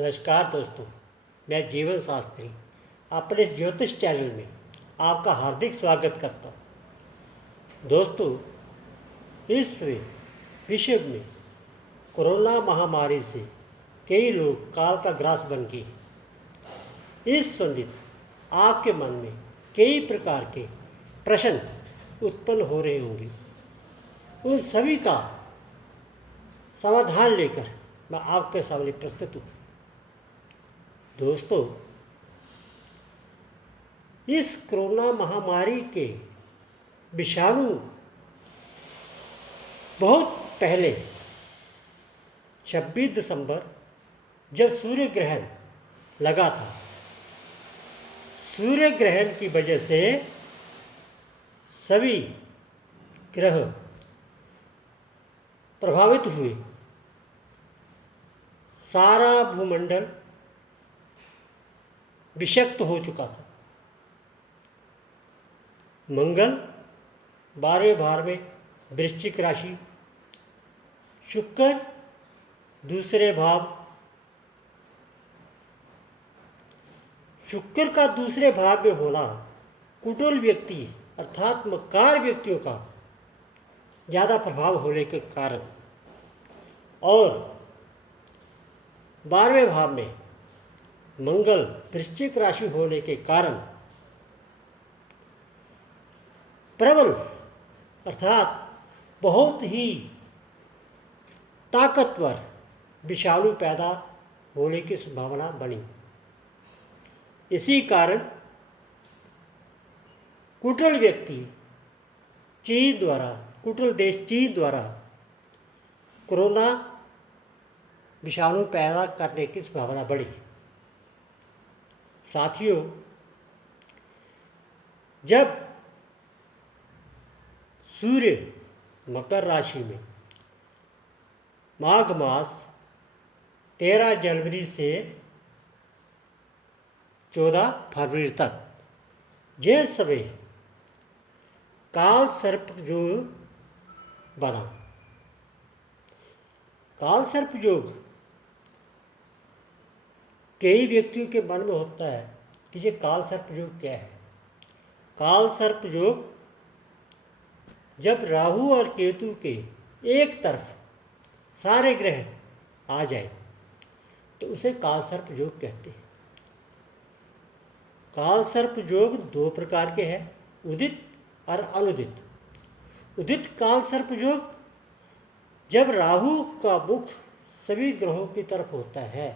नमस्कार दोस्तों, मैं जीवन शास्त्री अपने इस ज्योतिष चैनल में आपका हार्दिक स्वागत करता हूँ। दोस्तों, इस विश्व में कोरोना महामारी से कई लोग काल का ग्रास बन गए हैं। इस संदिग्ध आपके मन में कई प्रकार के प्रश्न उत्पन्न हो रहे होंगे। उन सभी का समाधान लेकर मैं आपके सामने प्रस्तुत हूँ। दोस्तों, इस कोरोना महामारी के विषाणु बहुत पहले 26 दिसंबर जब सूर्य ग्रहण लगा था, सूर्य ग्रहण की वजह से सभी ग्रह प्रभावित हुए। सारा भूमंडल विषाक्त हो चुका था। मंगल 12वें भाव में वृश्चिक राशि, शुक्र दूसरे भाव, शुक्र का दूसरे भाव में होना कुटिल व्यक्ति अर्थात मक्कार व्यक्तियों का ज़्यादा प्रभाव होने के कारण, और 12वें भाव में मंगल वृश्चिक राशि होने के कारण प्रबल अर्थात बहुत ही ताकतवर विषाणु पैदा होने की संभावना बनी। इसी कारण कुटिल व्यक्ति कुटिल देश चीन द्वारा कोरोना विषाणु पैदा करने की संभावना बढ़ी। साथियों, जब सूर्य मकर राशि में माघ मास 13 जनवरी से 14 फरवरी तक जिस समय काल सर्प योग बना। काल सर्प योग कई व्यक्तियों के मन में होता है कि ये काल सर्प योग क्या है। काल सर्प योग जब राहु और केतु के एक तरफ सारे ग्रह आ जाए तो उसे काल सर्प योग कहते हैं। काल सर्प योग दो प्रकार के हैं, उदित और अनुदित। उदित काल सर्प योग जब राहु का मुख सभी ग्रहों की तरफ होता है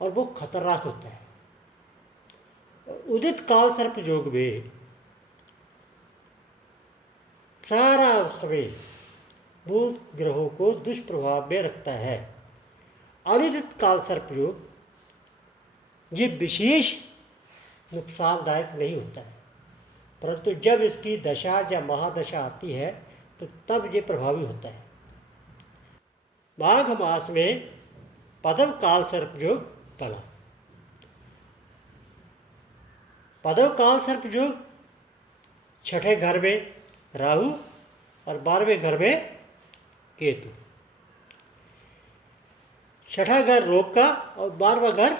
और वो खतरनाक होता है। उदित काल सर्प योग में सारा समय वो ग्रहों को दुष्प्रभाव में रखता है। अनुदित काल सर्प योग ये विशेष नुकसानदायक नहीं होता है, परंतु जब इसकी दशा या महादशा आती है तो तब ये प्रभावी होता है। माघ मास में पदव काल सर्प योग बना। पदव काल सर्प योग छठे घर में राहु और 12वें घर में केतु। छठा घर रोग का और 12वां घर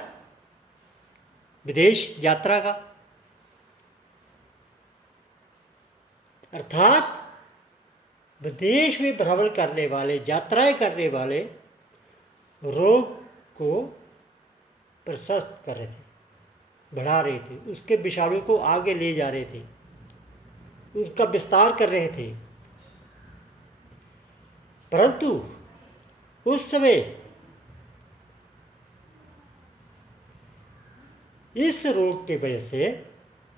विदेश यात्रा का, अर्थात विदेश में भ्रमण करने वाले, यात्राएं करने वाले रोग को प्रशस्त कर रहे थे, बढ़ा रहे थे, उसके विषाणु को आगे ले जा रहे थे, उसका विस्तार कर रहे थे। परंतु उस समय इस रोग के वजह से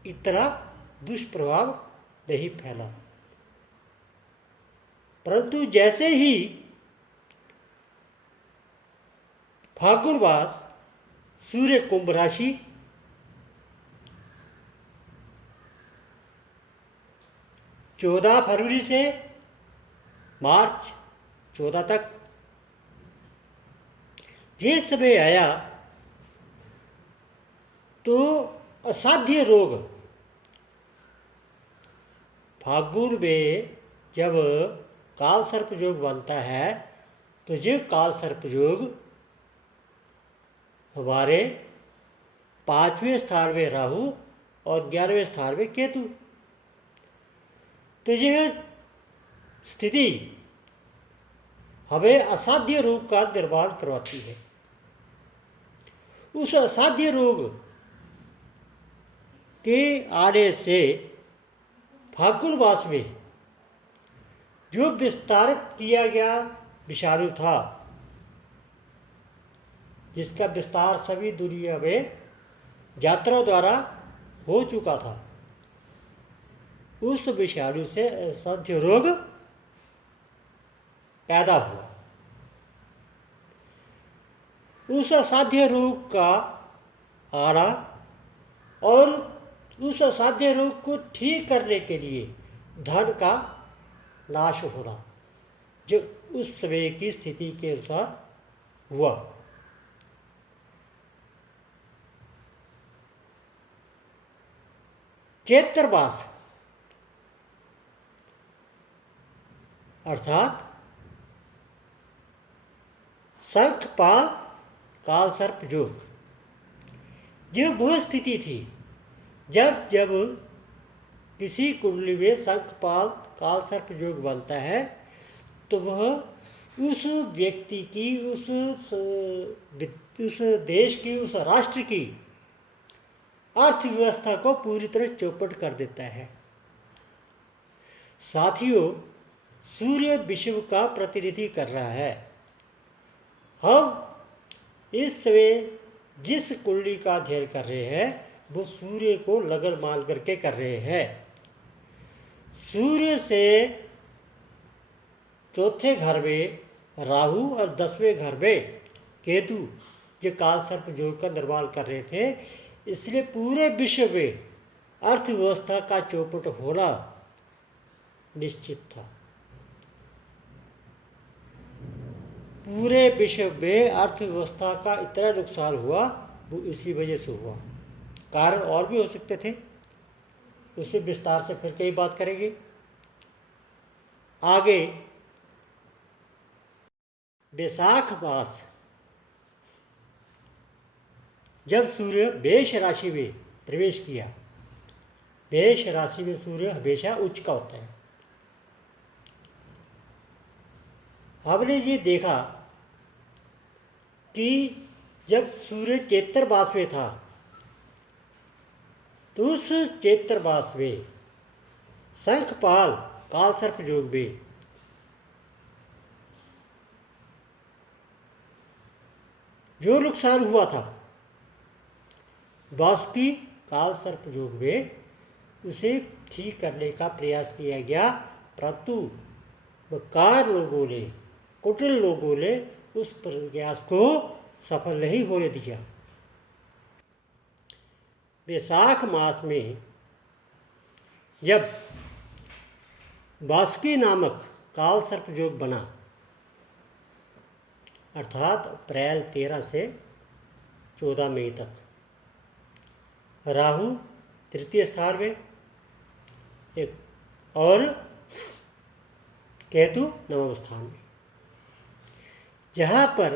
इतना दुष्प्रभाव नहीं फैला। परंतु जैसे ही फाल्गुन मास सूर्य कुंभ राशि, 14 फरवरी से मार्च 14 तक ये समय आया तो असाध्य रोग फाल्गुन में जब काल सर्प योग बनता है तो ये काल सर्प योग हमारे 5वें स्थान में राहु और 11वें स्थान में केतु। तो यह स्थिति हमें असाध्य रोग का निर्माण करवाती है। उस असाध्य रोग के आने से फाल्गुन मास में जो विस्तारित किया गया विषाणु था, जिसका विस्तार सभी दुनिया में यात्रा द्वारा हो चुका था, उस विषाणु से असाध्य रोग पैदा हुआ। उस असाध्य रोग का आना और उस असाध्य रोग को ठीक करने के लिए धन का नाश होना, जो उस समय की स्थिति के अनुसार हुआ। चैत्र मास अर्थात शंखपाल कालसर्प योग, यह वह स्थिति थी जब किसी कुंडली में शंखपाल कालसर्प योग बनता है तो वह उस व्यक्ति की, उस देश की, उस राष्ट्र की अर्थव्यवस्था को पूरी तरह चौपट कर देता है। साथियों, सूर्य विश्व का प्रतिनिधि कर रहा है। हम इस समय जिस कुंडली का अध्ययन कर रहे हैं वो सूर्य को लगन मान करके कर रहे हैं। सूर्य से चौथे घर में राहु और 10वें घर में केतु जो कालसर्प योग का निर्माण कर रहे थे, इसलिए पूरे विश्व में अर्थव्यवस्था का चौपट होना निश्चित था। पूरे विश्व में अर्थव्यवस्था का इतना नुकसान हुआ वो इसी वजह से हुआ। कारण और भी हो सकते थे, उससे विस्तार से फिर कई बात करेंगे। आगे वैशाख मास जब सूर्य मेष राशि में प्रवेश किया, मेष राशि में सूर्य हमेशा उच्च का होता है। हमने ये देखा कि जब सूर्य चैत्र मास में था तो उस चैत्र मास में शंखपाल कालसर्प योग में जो नुकसान हुआ था वासुकी कालसर्प योग में, उसे ठीक करने का प्रयास किया गया, परंतु वकार लोगों ने, कुटिल लोगों ने उस प्रयास को सफल नहीं होने दिया। वैशाख मास में जब वासुकी नामक कालसर्प योग बना, अर्थात अप्रैल 13 से 14 मई तक, राहु तृतीय स्थान में एक और केतु नवम स्थान में, जहाँ पर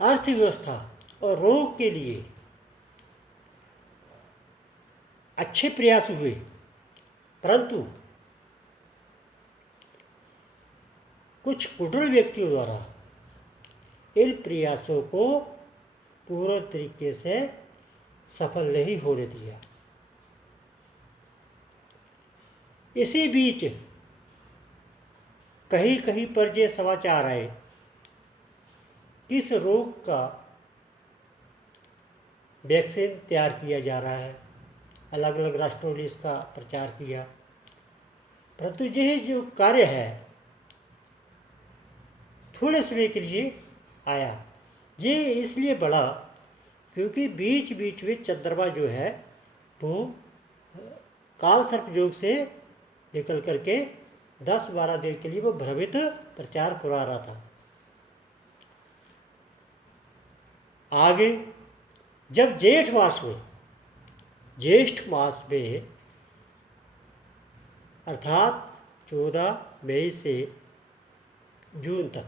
अर्थव्यवस्था और रोग के लिए अच्छे प्रयास हुए, परंतु कुछ कुटिल व्यक्तियों द्वारा इन प्रयासों को पूर्ण तरीके से सफल नहीं होने दिया। इसी बीच कहीं कहीं पर ये समाचार आए कि इस रोग का वैक्सीन तैयार किया जा रहा है, अलग अलग राष्ट्रों ने इसका प्रचार किया, परंतु यह जो कार्य है थोड़े समय के लिए आया। ये इसलिए बढ़ा क्योंकि बीच बीच में चंद्रमा जो है वो कालसर्प योग से निकल करके 10-12 दिन के लिए वो भ्रमित प्रचार करा रहा था। आगे जब ज्येष्ठ मास में अर्थात 14 मई से जून तक,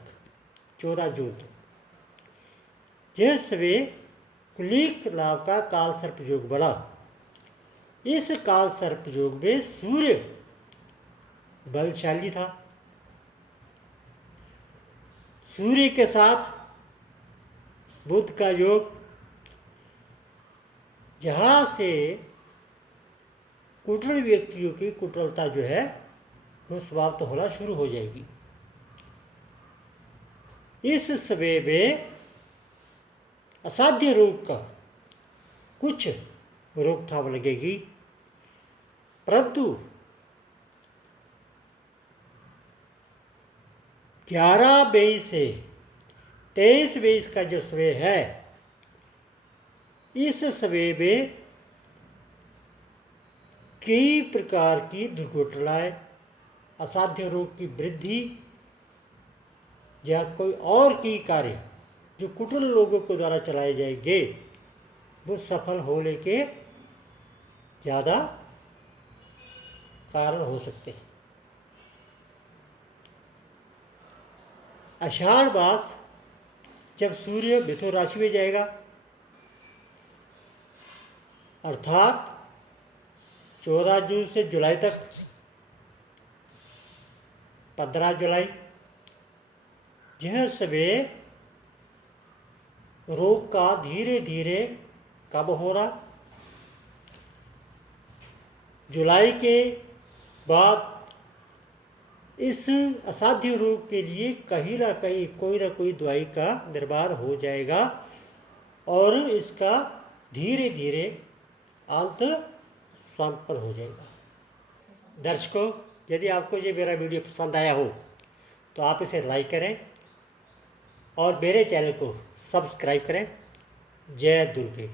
14 जून तक यह सवे कुलीक नाम का काल सर्प योग बना। इस काल सर्प योग में सूर्य बलशाली था। सूर्य के साथ बुध का योग, जहाँ से कुटिल व्यक्तियों की कुटिलता जो है वो समाप्त होना शुरू हो जाएगी। इस समय में असाध्य रोग का कुछ रोकथाम लगेगी, परंतु 11 मई से 23 मई का जो समय है, इस समय में कई प्रकार की दुर्घटनाएं, असाध्य रोग की वृद्धि या कोई और कई कार्य जो कुटिल लोगों के द्वारा चलाए जाएंगे वो सफल होने के ज़्यादा कारण हो सकते हैं। आषाढ़ मास जब सूर्य मिथुन राशि में जाएगा, अर्थात 14 जून से जुलाई तक, 15 जुलाई, यह समय रोग का धीरे धीरे कम होना। जुलाई के बाद इस असाध्य रोग के लिए कहीं ना कहीं कोई ना कोई दवाई का निर्माण हो जाएगा और इसका धीरे धीरे अंत संपन्न हो जाएगा। दर्शकों, यदि आपको ये मेरा वीडियो पसंद आया हो तो आप इसे लाइक करें और मेरे चैनल को सब्सक्राइब करें। जय दुर्गे।